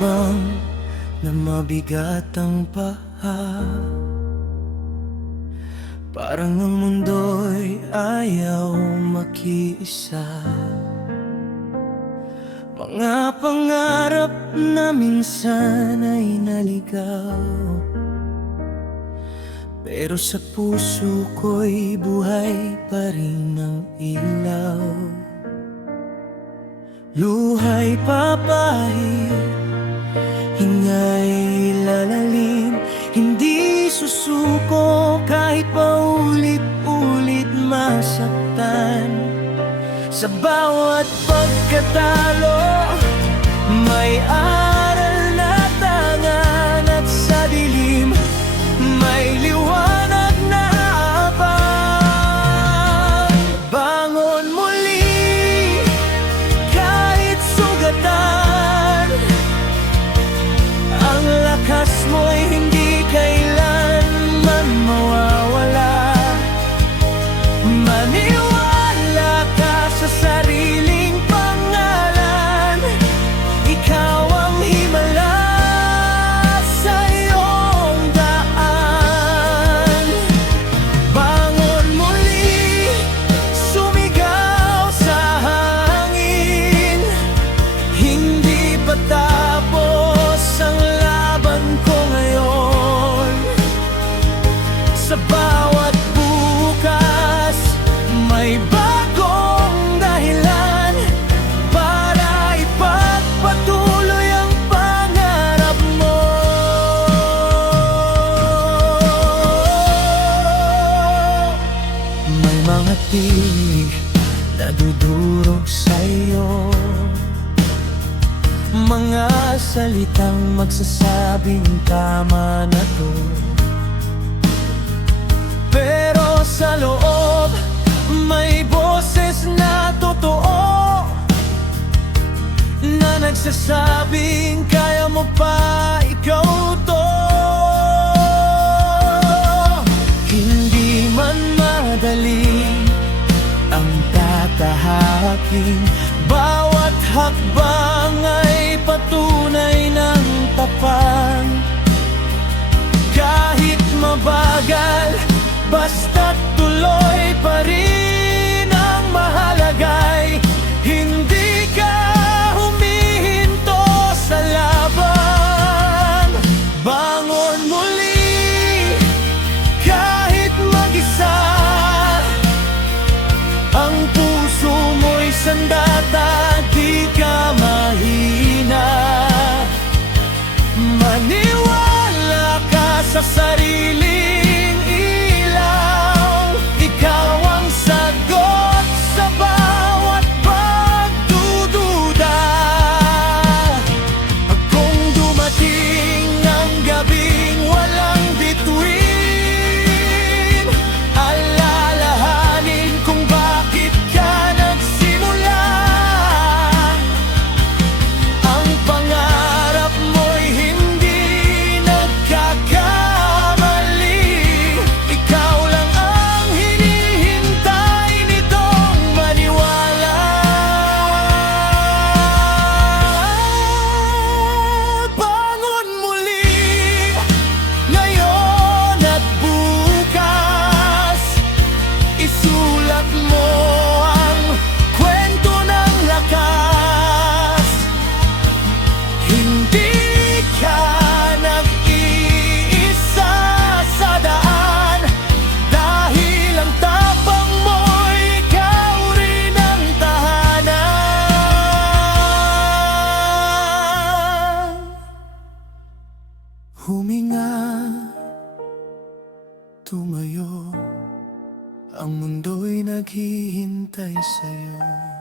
bang na mabigat ang paa? Parang ang mundo'y ayaw makiisa. Mga pangarap na minsan ay naligaw, pero sa puso ko'y buhay pa rin ang ilaw. Luha'y papahid, hinga'y lalalim, hindi susuko kahit paulit-ulit masaktan. Sa bawat pagkatalo, may aral na tangan, at sa dilim, may liwanag na habang. Bangon muli, kahit sugatan, ang lakas mo'y hindi kailanman mawawala. Maniwala ka sa sariling pangalan, ikaw ang himala sa iyong daan. Bangon muli, sumigaw sa hangin, hindi pa tapos ang laban ko ngayon. Sa bawat bukas, may bagong dahilan para ipagpatuloy ang pangarap mo. May mga tinig na dudurog sa'yo, mga salitang magsasabing tama na to, pero sa loob may boses na totoo na nagsasabing kaya mo pa, ikaw to. Hindi man madali ang tatahakin, bawat hakbang ay patunay ng tapang. Kahit mabagal, basta't tuloy pa rin ang mahalaga'y hindi ka humihinto sa laban. Bangon muli, kahit mag-isa, ang puso mo'y sandata, di ka mahina. Maniwala ka sa sariling ilaw, ikaw ang sagot sa bawat pagdududa. Kung dumating ang gabing walang bituin, alalahanin kung bakit ka nagsimula. Ang pangarap mo'y hindi nagkakamali, ikaw lang ang hinihintay nitong maniwala. Bangon muli, ngayon at bukas, isulat mo ang kwento ng lakas. Hindi ka nag-iisa sa daan, dahil ang tapang mo'y ikaw rin ang tahanan. Huminga, tumayo, ang mundo'y naghihintay sa'yo.